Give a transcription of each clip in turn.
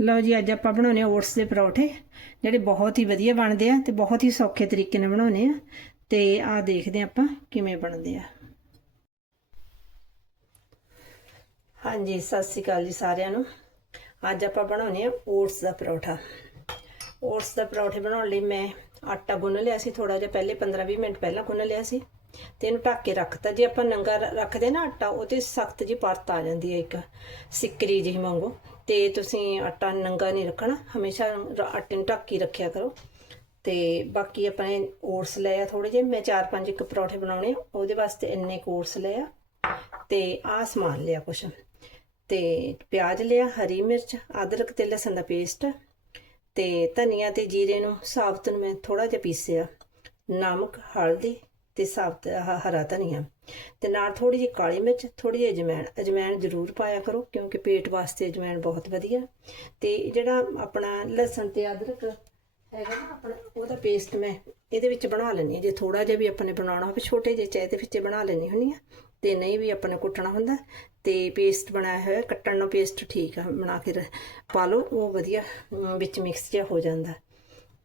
ਲਓ ਜੀ, ਅੱਜ ਆਪਾਂ ਬਣਾਉਣੇ ਆ ਓਟਸ ਦੇ ਪਰੌਠੇ, ਜਿਹੜੇ ਬਹੁਤ ਹੀ ਵਧੀਆ ਬਣਦੇ ਆ ਤੇ ਬਹੁਤ ਹੀ ਸੌਖੇ ਤਰੀਕੇ ਨਾਲ ਬਣਾਉਣੇ ਆ। ਤੇ ਆਹ ਦੇਖਦੇ ਆ ਆਪਾਂ ਕਿਵੇਂ ਬਣਦੇ ਆ। ਹਾਂਜੀ, ਸਤਿ ਸ਼੍ਰੀ ਅਕਾਲ ਜੀ ਸਾਰਿਆਂ ਨੂੰ। ਅੱਜ ਆਪਾਂ ਬਣਾਉਣੇ ਆ ਓਟਸ ਦਾ ਪਰੌਠਾ। ਓਟਸ ਦਾ ਪਰੌਠੇ ਬਣਾਉਣ ਲਈ ਮੈਂ ਆਟਾ ਗੁੰਨ ਲਿਆ ਸੀ ਥੋੜਾ ਜਿਹਾ ਪਹਿਲੇ 15-20 ਮਿੰਟ ਪਹਿਲਾਂ ਗੁੰਨ ਲਿਆ ਸੀ। ਤੇ ਇਹਨੂੰ ਢੱਕ ਕੇ ਰੱਖਤਾ। ਜੇ ਆਪਾਂ ਨੰਗਾ ਰੱਖਦੇ ਨਾ ਆਟਾ, ਉਹਦੇ ਸਖਤ ਜੀ ਪਰਤ ਆ ਜਾਂਦੀ ਹੈ ਇੱਕ ਸਿੱਕਰੀ ਜਿਹੀ ਵਾਂਗੂ। ਤੇ ਤੁਸੀਂ ਆਟਾ ਨੰਗਾ ਨਹੀਂ ਰੱਖਣਾ, ਹਮੇਸ਼ਾ ਆਟੇ ਨੂੰ ਢੱਕ ਕੇ ਰੱਖਿਆ ਕਰੋ। ਤੇ ਬਾਕੀ ਆਪਣੇ ਓਟਸ ਲਏ ਆ ਥੋੜੇ ਜਿਹੇ, ਮੈਂ 4-5 ਇੱਕ ਪਰੌਂਠੇ ਬਣਾਉਣੇ ਉਹਦੇ ਵਾਸਤੇ ਇੰਨੇ ਕੋਰਸ ਲਏ ਆ। ਤੇ ਆਹ ਸਮਾਨ ਲਿਆ ਕੁਛ। ਤੇ ਪਿਆਜ਼ ਲਿਆ, ਹਰੀ ਮਿਰਚ, ਅਦਰਕ ਤੇ ਲਸਣ ਦਾ ਪੇਸਟ ਤੇ ਧਨੀਆ ਤੇ ਜੀਰੇ ਨੂੰ ਸਾਬਤ ਨੂੰ ਮੈਂ ਥੋੜਾ ਜਿਹਾ ਪੀਸਿਆ। ਨਮਕ, ਹਲਦੀ ਤੇ ਸਾਬਤ ਆਹ ਹਰਾ ਧਨੀਆ। ਤੇ ਨਾਲ ਥੋੜੀ ਜਿਹੀ ਕਾਲੀ ਮਿਰਚ ਥੋੜੀ ਜਿਹੀ ਅਜਵਾਇਣ ਅਜਵਾਇਣ ਜ਼ਰੂਰ ਪਾਇਆ ਕਰੋ, ਕਿਉਂਕਿ ਪੇਟ ਵਾਸਤੇ ਅਜਵਾਇਣ ਬਹੁਤ ਵਧੀਆ। ਤੇ ਜਿਹੜਾ ਆਪਣਾ ਲਸਣ ਤੇ ਅਦਰਕ ਹੈਗਾ ਨਾ, ਆਪਣਾ, ਉਹਦਾ ਪੇਸਟ ਮੈਂ ਇਹਦੇ ਵਿੱਚ ਬਣਾ ਲੈਣੀ ਹੈ। ਜੇ ਥੋੜਾ ਜਿਹਾ ਵੀ ਆਪਾਂ ਨੇ ਬਣਾਉਣਾ ਹੋਵੇ, ਛੋਟੇ ਜਿਹੇ ਚਾਹੇ ਦੇ ਵਿੱਚ ਬਣਾ ਲੈਣੀ ਹੁੰਦੀ ਆ ਤੇ ਨਹੀਂ ਵੀ ਆਪਾਂ ਨੇ ਕੁੱਟਣਾ ਹੁੰਦਾ, ਤੇ ਪੇਸਟ ਬਣਾਇਆ ਹੋਇਆ, ਕੱਟਣ ਨੂੰ ਪੇਸਟ ਠੀਕ ਆ, ਬਣਾ ਕੇ ਪਾ ਲਓ, ਉਹ ਵਧੀਆ ਵਿੱਚ ਮਿਕਸ ਜਿਹਾ ਹੋ ਜਾਂਦਾ।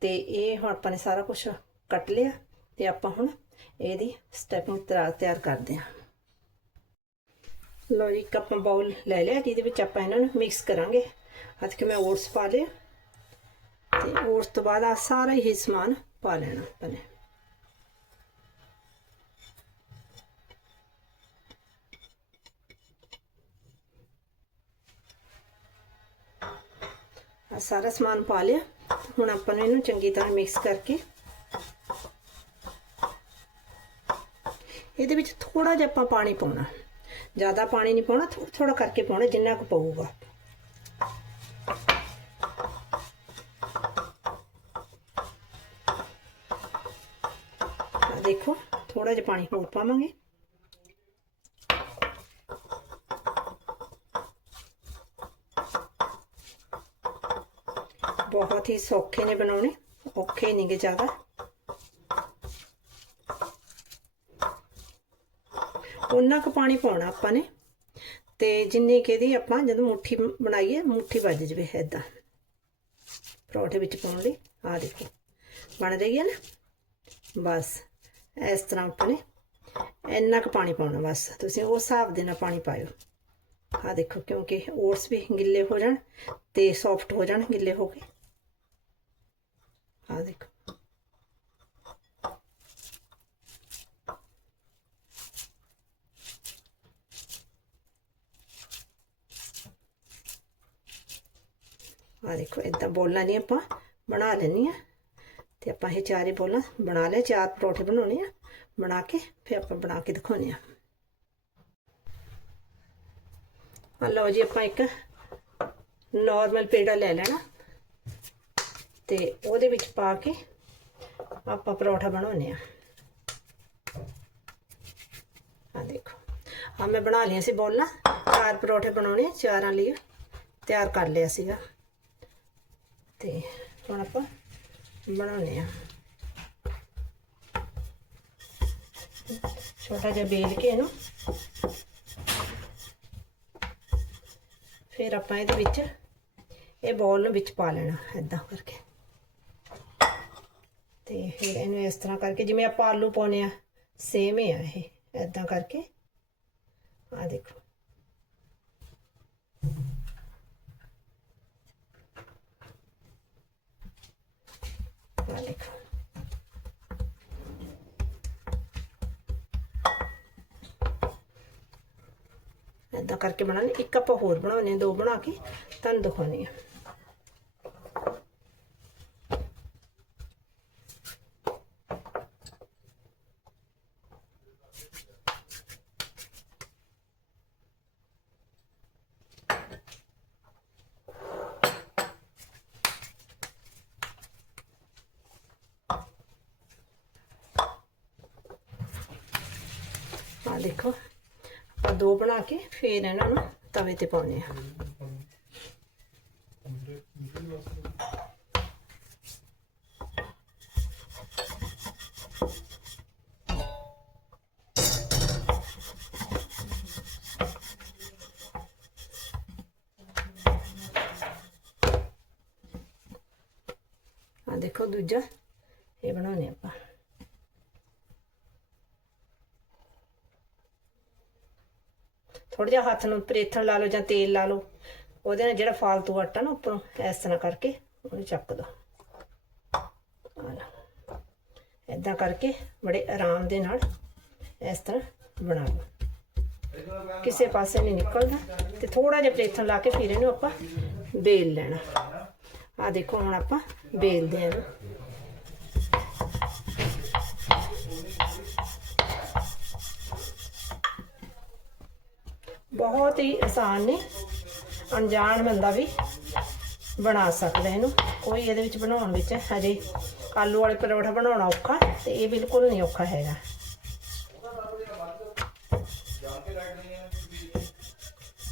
ਤੇ ਇਹ ਹੁਣ ਆਪਾਂ ਨੇ ਸਾਰਾ ਕੁਝ ਕੱਟ ਲਿਆ, ਤੇ ਆਪਾਂ ਹੁਣ ਇਹਦੀ ਸਟੈਪਿੰਗ ਤਿਆਰ ਕਰਦੇ ਹਾਂ। ਲੋ ਜੀ, ਇੱਕ ਆਪਾਂ ਬਾਉਲ ਲੈ ਲਿਆ, ਜਿਹਦੇ ਵਿੱਚ ਆਪਾਂ ਇਹਨਾਂ ਨੂੰ ਮਿਕਸ ਕਰਾਂਗੇ। ਹੱਥ ਕਿ ਮੈਂ ਓਟਸ ਪਾ ਲਿਆ ਤੇ ਓਟਸ ਤੋਂ ਬਾਅਦ ਆ ਸਾਰਾ ਹੀ ਸਮਾਨ ਪਾ ਲੈਣਾ ਆਪਾਂ ਨੇ। ਆ ਸਾਰਾ ਸਮਾਨ ਪਾ ਲਿਆ। ਹੁਣ ਆਪਾਂ ਨੂੰ ਇਹਨੂੰ ਚੰਗੀ ਤਰ੍ਹਾਂ ਮਿਕਸ ਕਰਕੇ ਇਹਦੇ ਵਿੱਚ ਥੋੜਾ ਜਿਹਾ ਆਪਾਂ ਪਾਣੀ ਪਾਉਣਾ। ਜ਼ਿਆਦਾ ਪਾਣੀ ਨਹੀਂ ਪਾਉਣਾ ਥੋੜਾ ਥੋੜਾ ਕਰਕੇ ਪਾਉਣਾ, ਜਿੰਨਾ ਕੁ ਪਊਗਾ। ਆਹ ਦੇਖੋ ਥੋੜਾ ਜਿਹਾ ਪਾਣੀ ਹੋਰ ਪਾਵਾਂਗੇ। ਬਹੁਤ ਹੀ ਸੌਖੇ ਨੇ ਬਣਾਉਣੇ, ਔਖੇ ਨਹੀਂਗੇ ਜ਼ਿਆਦਾ। ਉਹਨਾਂ ਕੁ ਪਾਣੀ ਪਾਉਣਾ ਆਪਾਂ ਨੇ। ਤੇ ਜਿੰਨੀ ਕਿ ਇਹਦੀ ਆਪਾਂ ਜਦੋਂ ਮੁੱਠੀ ਬਣਾਈਏ, ਮੁੱਠੀ ਵੱਜ ਜਵੇ ਐਦਾਂ ਪਰੌਂਠੇ ਵਿੱਚ ਪਾਉਣ ਲਈ। ਆਹ ਦੇਖੋ, ਬਣ ਰਹੀ ਹੈ ਨਾ? ਬਸ, ਇਸ ਤਰ੍ਹਾਂ ਆਪਾਂ ਨੇ ਇੰਨਾ ਕੁ ਪਾਣੀ ਪਾਉਣਾ ਬਸ। ਤੁਸੀਂ ਉਸ ਹਿਸਾਬ ਦੇ ਨਾਲ ਪਾਣੀ ਪਾਇਓ। ਆਹ ਦੇਖੋ, ਕਿਉਂਕਿ ਓਟਸ ਵੀ ਗਿੱਲੇ ਹੋ ਜਾਣ ਤੇ ਸੌਫਟ ਹੋ ਜਾਣ ਗਿੱਲੇ ਹੋ ਕੇ। ਆਹ ਦੇਖੋ। ਆ ਦੇਖੋ ਇਦਾਂ ਬੋਲਾਂ ਨਹੀਂ ਆਪਾਂ, ਬਣਾ ਲੈਣੀ ਆ ਤੇ ਆਪਾਂ ਇਹ ਚਾਰੇ ਬੋਲਾਂ ਬਣਾ ਲਿਆ, ਚਾਰ ਪਰੌਠੇ ਬਣਾਉਣੇ ਆ, ਬਣਾ ਕੇ ਫਿਰ ਆਪਾਂ ਬਣਾ ਕੇ ਦਿਖਾਉਣੇ ਆ ਆ ਲਓ ਜੀ, ਆਪਾਂ ਇੱਕ ਨਾਰਮਲ ਪੇੜਾ ਲੈ ਲੈਣਾ। ਤੇ ਉਹਦੇ ਵਿੱਚ ਪਾ ਕੇ ਆਪਾਂ ਪਰੌਠਾ ਬਣਾਉਣੇ ਆ ਆ ਦੇਖੋ ਆ ਮੈਂ ਬਣਾ ਲਿਆ ਸੀ ਬੋਲਾਂ, ਚਾਰ ਪਰੌਠੇ ਬਣਾਉਣੇ ਚਾਰਾਂ ਲਈ ਤਿਆਰ ਕਰ ਲਿਆ ਸੀਗਾ। ਤੇ ਹੁਣ ਆਪਾਂ ਬਣਾਉਣੇ ਆ ਛੋਟਾ ਜਿਹਾ ਬੇਲ ਕੇ ਇਹਨੂੰ। ਫਿਰ ਆਪਾਂ ਇਹਦੇ ਵਿੱਚ ਇਹ ਬੋਲ ਨੂੰ ਵਿੱਚ ਪਾ ਲੈਣਾ ਇਦਾਂ ਕਰਕੇ। ਤੇ ਫਿਰ ਇਹਨੂੰ ਇਸ ਤਰ੍ਹਾਂ ਕਰਕੇ ਜਿਵੇਂ ਆਪਾਂ ਆਲੂ ਪਾਉਨੇ ਆ ਸੇਮ ਹੀ ਆ ਇਹ ਇਦਾਂ ਕਰਕੇ। ਆ ਦੇਖੋ। ਇਦਾਂ ਕਰਕੇ ਬਣਾਉਣੇ ਇੱਕ ਆਪਾਂ ਹੋਰ ਬਣਾਉਣੇ ਦੋ ਬਣਾ ਕੇ ਤੁਹਾਨੂੰ ਦਿਖਾਉਣੀ ਆ ਆ ਦੇਖੋ। ਦੋ ਬਣਾ ਕੇ ਫੇਰ ਇਹਨਾਂ ਨੂੰ ਤਵੇ ਤੇ ਪਾਉਨੇ ਆ ਆ ਦੇਖੋ ਦੂਜਾ ਇਹ ਬਣਾ ਜਾਂ ਹੱਥ ਨੂੰ ਪ੍ਰੇਥਣ ਲਾ ਲਓ ਜਾਂ ਤੇਲ ਲਾ ਲਓ, ਉਹਦੇ ਨਾਲ ਜਿਹੜਾ ਫਾਲਤੂ ਆਟਾ ਨਾ ਉੱਪਰੋਂ, ਇਸ ਤਰ੍ਹਾਂ ਕਰਕੇ ਉਹਨੂੰ ਚੱਕ ਦੋ। ਇਦਾਂ ਕਰਕੇ ਬੜੇ ਆਰਾਮ ਦੇ ਨਾਲ ਇਸ ਤਰ੍ਹਾਂ ਬਣਾ ਲਓ। ਕਿਸੇ ਪਾਸੇ ਨਹੀਂ ਨਿਕਲਦਾ ਤੇ ਥੋੜਾ ਜਿਹਾ ਪ੍ਰੇਥਣ ਲਾ ਕੇ ਫਿਰ ਇਹਨੂੰ ਆਪਾਂ ਬੇਲ ਲੈਣਾ। ਆ ਦੇਖੋ, ਹੁਣ ਆਪਾਂ ਬੇਲਦੇ ਆਂ ਬਹੁਤ ਹੀ ਆਸਾਨ ਨੇ। ਅਣਜਾਣ ਬੰਦਾ ਵੀ ਬਣਾ ਸਕਦਾ ਇਹਨੂੰ। ਕੋਈ ਇਹਦੇ ਵਿੱਚ ਬਣਾਉਣ ਵਿੱਚ ਹਜੇ ਆਲੂ ਵਾਲੇ ਪਰੌਠਾ ਬਣਾਉਣਾ ਔਖਾ ਤੇ ਇਹ ਬਿਲਕੁਲ ਨਹੀਂ ਔਖਾ ਹੈਗਾ।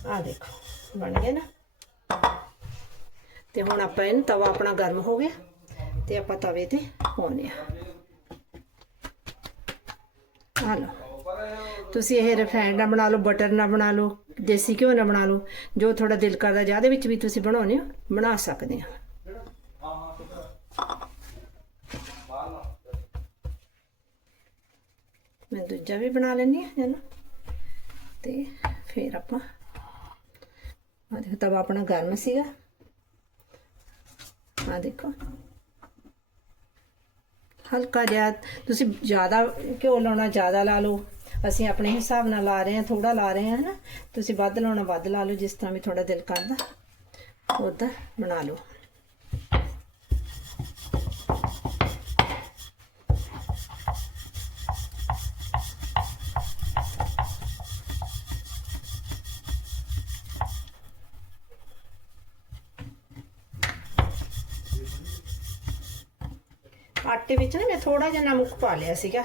ਆ ਦੇਖੋ, ਬਣ ਗਿਆ ਨਾ। ਤੇ ਹੁਣ ਆਪਾਂ ਇਹਨੂੰ ਤਵਾ ਆਪਣਾ ਗਰਮ ਹੋ ਗਿਆ ਤੇ ਆਪਾਂ ਤਵੇ ਤੇ ਪਾਉਣੇ ਆ ਆ ਲਓ। ਤੁਸੀਂ ਇਹ ਰਿਫਾਈਂਡ ਨਾਲ ਬਣਾ ਲਓ ਬਟਰ ਨਾਲ ਬਣਾ ਲਓ, ਦੇਸੀ ਘਿਓ ਨਾਲ ਬਣਾ ਲਓ, ਜੋ ਤੁਹਾਡਾ ਦਿਲ ਕਰਦਾ ਜਿਹਦੇ ਵਿੱਚ ਵੀ ਤੁਸੀਂ ਬਣਾਉਣੇ ਹੋ, ਬਣਾ ਸਕਦੇ ਆ ਮੈਂ ਦੂਜਾ ਵੀ ਬਣਾ ਲੈਣੀ ਹੈ ਨਾ ਤੇ ਫਿਰ ਆਪਾਂ ਆ ਦੇਖੋ, ਤਵਾ ਆਪਣਾ ਗਰਮ ਸੀਗਾ। ਆ ਦੇਖੋ। ਹਲਕਾ ਜਿਹਾ, ਤੁਸੀਂ ਜ਼ਿਆਦਾ ਘਿਓ ਲਾਉਣਾ, ਜ਼ਿਆਦਾ ਲਾ ਲਓ। ਅਸੀਂ ਆਪਣੇ ਹਿਸਾਬ ਨਾਲ ਲਾ ਰਹੇ ਹਾਂ ਥੋੜਾ ਲਾ ਰਹੇ ਹਾਂ, ਹਨਾ? ਤੁਸੀਂ ਵੱਧ ਲਾਉਣਾ, ਵੱਧ ਲਾ ਲਓ, ਜਿਸ ਤਰ੍ਹਾਂ ਵੀ ਤੁਹਾਡਾ ਦਿਲ ਕਰਦਾ। ਉਦਾਂ ਬਣਾ ਲਓ। ਆਟੇ ਵਿੱਚ ਨਾ ਮੈਂ ਥੋੜਾ ਜਿਹਾ ਨਮਕ ਪਾ ਲਿਆ ਸੀਗਾ।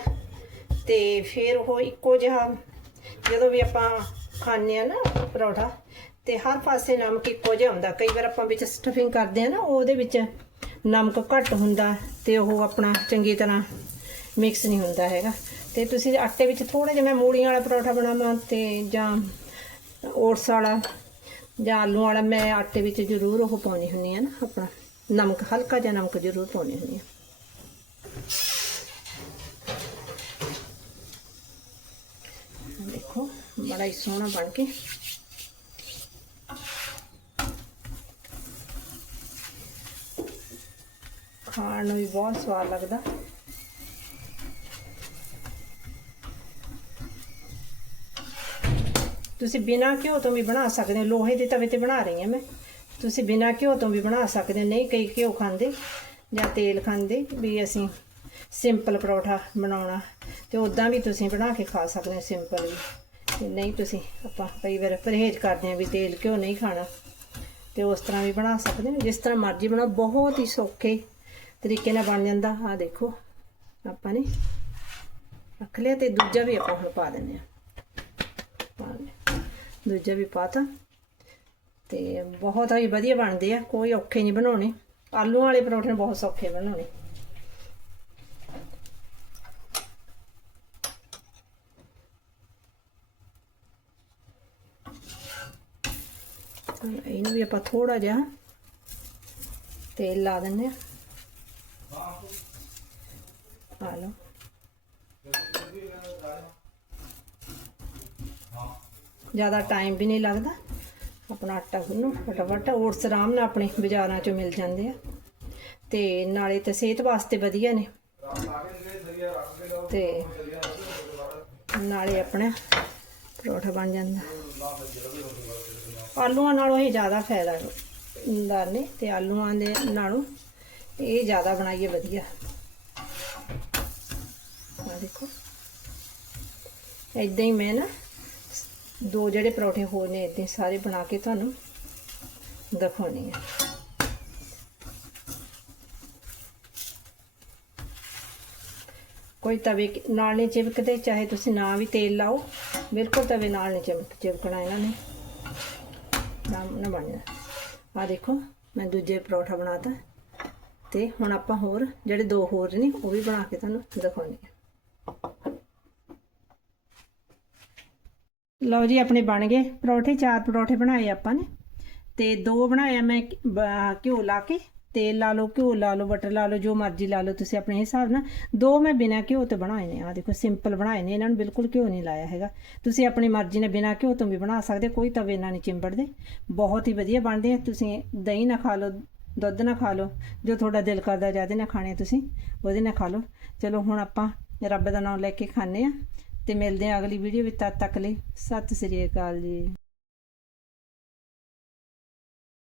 ਤੇ ਫਿਰ ਉਹ ਇੱਕੋ ਜਿਹਾ, ਜਦੋਂ ਵੀ ਆਪਾਂ ਖਾਂਦੇ ਆ ਨਾ ਪਰੌਠਾ, ਤੇ ਹਰ ਪਾਸੇ ਨਮਕ ਇੱਕੋ ਜਿਹਾ ਹੁੰਦਾ। ਕਈ ਵਾਰ ਆਪਾਂ ਵਿੱਚ ਸਟਫਿੰਗ ਕਰਦੇ ਆ ਨਾ, ਉਹਦੇ ਵਿੱਚ ਨਮਕ ਘੱਟ ਹੁੰਦਾ ਤੇ ਉਹ ਆਪਣਾ ਚੰਗੀ ਤਰ੍ਹਾਂ ਮਿਕਸ ਨਹੀਂ ਹੁੰਦਾ ਹੈਗਾ। ਤੇ ਤੁਸੀਂ ਆਟੇ ਵਿੱਚ ਥੋੜਾ ਜਿਹਾ, ਮੈਂ ਮੂਲੀਆਂ ਵਾਲਾ ਪਰੌਠਾ ਬਣਾਵਾਂ ਤੇ ਜਾਂ ਓਟਸ ਵਾਲਾ ਜਾਂ ਆਲੂ ਵਾਲਾ, ਮੈਂ ਆਟੇ ਵਿੱਚ ਜ਼ਰੂਰ ਉਹ ਪਾਉਣੀ ਹੁੰਦੀ ਆ ਨਾ, ਆਪਣਾ ਨਮਕ, ਹਲਕਾ ਜਿਹਾ ਨਮਕ ਜ਼ਰੂਰ ਪਾਉਣੀ ਹੁੰਦੀ ਆ ਦੇਖੋ ਬੜਾ ਹੀ ਸੋਹਣਾ ਬਣ ਕੇ। ਖਾਣ ਨੂੰ ਵੀ ਬਹੁਤ ਸਵਾਦ ਲੱਗਦਾ। ਤੁਸੀਂ ਬਿਨਾਂ ਘਿਓ ਤੋਂ ਵੀ ਬਣਾ ਸਕਦੇ ਹੋ। ਲੋਹੇ ਦੇ ਤਵੇ ਤੇ ਬਣਾ ਰਹੀ ਹਾਂ ਮੈਂ। ਤੁਸੀਂ ਬਿਨਾਂ ਘਿਓ ਤੋਂ ਵੀ ਬਣਾ ਸਕਦੇ ਹੋ। ਨਹੀਂ ਕਈ ਘਿਓ ਖਾਂਦੇ ਜਾਂ ਤੇਲ ਖਾਂਦੇ ਵੀ ਅਸੀਂ ਸਿੰਪਲ ਪਰੌਠਾ ਬਣਾਉਣਾ। ਤੇ ਉਦਾਂ ਵੀ ਤੁਸੀਂ ਬਣਾ ਕੇ ਖਾ ਸਕਦੇ ਹੋ ਸਿੰਪਲ ਵੀ। ਨਹੀਂ ਤੁਸੀਂ, ਆਪਾਂ ਕਈ ਵਾਰ ਪਰਹੇਜ਼ ਕਰਦੇ ਹਾਂ ਵੀ ਤੇਲ ਘਿਓ ਨਹੀਂ ਖਾਣਾ। ਤੇ ਉਸ ਤਰ੍ਹਾਂ ਵੀ ਬਣਾ ਸਕਦੇ ਹੋ, ਜਿਸ ਤਰ੍ਹਾਂ ਮਰਜ਼ੀ ਬਣਾਓ, ਬਹੁਤ ਹੀ ਸੌਖੇ ਤਰੀਕੇ ਨਾਲ ਬਣ ਜਾਂਦਾ। ਆ ਦੇਖੋ, ਆਪਾਂ ਨੇ ਰੱਖ ਲਿਆ ਤੇ ਦੂਜਾ ਵੀ ਆਪਾਂ ਹੁਣ ਪਾ ਦਿੰਦੇ ਆ ਦੂਜਾ ਵੀ ਪਾਤਾ। ਤੇ ਬਹੁਤ ਹੀ ਵਧੀਆ ਬਣਦੇ ਆ, ਕੋਈ ਔਖੇ ਨਹੀਂ ਬਣਾਉਣੇ। ਆਲੂ ਵਾਲੇ ਪਰੌਠੇ ਬਹੁਤ ਸੌਖੇ ਬਣਾਉਣੇ। ਇਹਨੂੰ ਵੀ ਆਪਾਂ ਥੋੜਾ ਜਿਹਾ ਤੇਲ ਲਾ ਦਿੰਦੇ ਆ ਆ ਲਓ। ਜ਼ਿਆਦਾ ਟਾਈਮ ਵੀ ਨਹੀਂ ਲੱਗਦਾ। ਆਪਣਾ ਆਟਾ ਗੁੰਨੋ ਫਟਾਫਟ। ਓਟਸ ਆਰਾਮ ਨਾਲ ਆਪਣੇ ਬਾਜ਼ਾਰਾਂ 'ਚੋਂ ਮਿਲ ਜਾਂਦੇ ਆ। ਤੇ ਨਾਲੇ ਤੇ ਸਿਹਤ ਵਾਸਤੇ ਵਧੀਆ ਨੇ। ਤੇ ਨਾਲੇ ਆਪਣਾ ਪਰੌਠਾ ਬਣ ਜਾਂਦਾ। ਆਲੂਆਂ ਨਾਲੋਂ ਇਹ ਜ਼ਿਆਦਾ ਫਾਇਦਾ ਹੁੰਦਾ ਨੇ ਤੇ ਆਲੂਆਂ ਦੇ ਨਾਲੋਂ ਇਹ ਜ਼ਿਆਦਾ ਬਣਾਈਏ ਵਧੀਆ। ਆ ਦੇਖੋ। ਇਦਾਂ ਹੀ ਮੈਂ ਨਾ ਦੋ ਜਿਹੜੇ ਪਰੌਠੇ ਹੋਰ ਨੇ ਇਦਾਂ ਸਾਰੇ ਬਣਾ ਕੇ ਤੁਹਾਨੂੰ ਦਿਖਾਉਣੀ ਆ। ਕੋਈ ਤਵੇ ਨਾਲ ਨਹੀਂ ਚਿਪਕਦੇ, ਚਾਹੇ ਤੁਸੀਂ ਨਾ ਵੀ ਤੇਲ ਲਾਓ। ਬਿਲਕੁਲ ਤਵੇ ਨਾਲ ਨਹੀਂ ਚਿਮਕ ਚਿਮਕਣਾ ਇਹਨਾਂ ਨੇ। ਨਾ ਨਾ ਬਣਨਾ। ਆ ਦੇਖੋ, ਮੈਂ ਦੂਜੇ ਪਰੌਠਾ ਬਣਾਤਾ। ਤੇ ਹੁਣ ਆਪਾਂ ਹੋਰ, ਜਿਹੜੇ ਦੋ ਹੋਰ ਨੇ, ਉਹ ਵੀ ਬਣਾ ਕੇ ਤੁਹਾਨੂੰ ਦਿਖਾਉਣੀ ਆ ਲਓ ਜੀ, ਆਪਣੇ ਬਣ ਗਏ ਪਰੌਠੇ। ਚਾਰ ਪਰੌਠੇ ਬਣਾਏ ਆਪਾਂ ਨੇ। ਤੇ ਦੋ ਬਣਾਏ ਮੈਂ ਘਿਓ ਲਾ ਕੇ। ਤੇਲ ਲਾ ਲਓ, ਘਿਓ ਲਾ ਲਓ ਬਟਰ ਲਾ ਲਓ, ਜੋ ਮਰਜ਼ੀ ਲਾ ਲਓ, ਤੁਸੀਂ ਆਪਣੇ ਹਿਸਾਬ ਨਾਲ ਦੋ ਮੈਂ ਬਿਨਾਂ ਘਿਓ ਤੋਂ ਬਣਾਏ ਨੇ ਆ ਦੇਖੋ ਸਿੰਪਲ ਬਣਾਏ ਨੇ, ਇਹਨਾਂ ਨੂੰ ਬਿਲਕੁਲ ਘਿਓ ਨਹੀਂ ਲਾਇਆ ਹੈਗਾ। ਤੁਸੀਂ ਆਪਣੀ ਮਰਜ਼ੀ ਨਾਲ ਬਿਨਾਂ ਘਿਓ ਤੋਂ ਵੀ ਬਣਾ ਸਕਦੇ, ਕੋਈ ਤਵੇ ਨਾਲ ਨਹੀਂ ਚਿੰਬੜਦੇ। ਬਹੁਤ ਹੀ ਵਧੀਆ ਬਣਦੇ ਆ, ਤੁਸੀਂ ਦਹੀਂ ਨਾਲ ਖਾ ਲਓ, ਦੁੱਧ ਨਾਲ ਖਾ ਲਓ, ਜੋ ਤੁਹਾਡਾ ਦਿਲ ਕਰਦਾ ਜਿਹਦੇ ਨਾਲ ਖਾਣੇ ਤੁਸੀਂ, ਉਹਦੇ ਨਾਲ ਖਾ ਲਓ। ਚਲੋ ਹੁਣ ਆਪਾਂ ਰੱਬ ਦਾ ਨਾਮ ਲੈ ਕੇ ਖਾਣੇ ਆ ਤੇ ਮਿਲਦੇ ਆ ਅਗਲੀ ਵੀਡੀਓ ਵਿੱਚ, ਤਦ ਤੱਕ ਲਈ ਸਤਿ ਸ੍ਰੀ ਅਕਾਲ ਜੀ।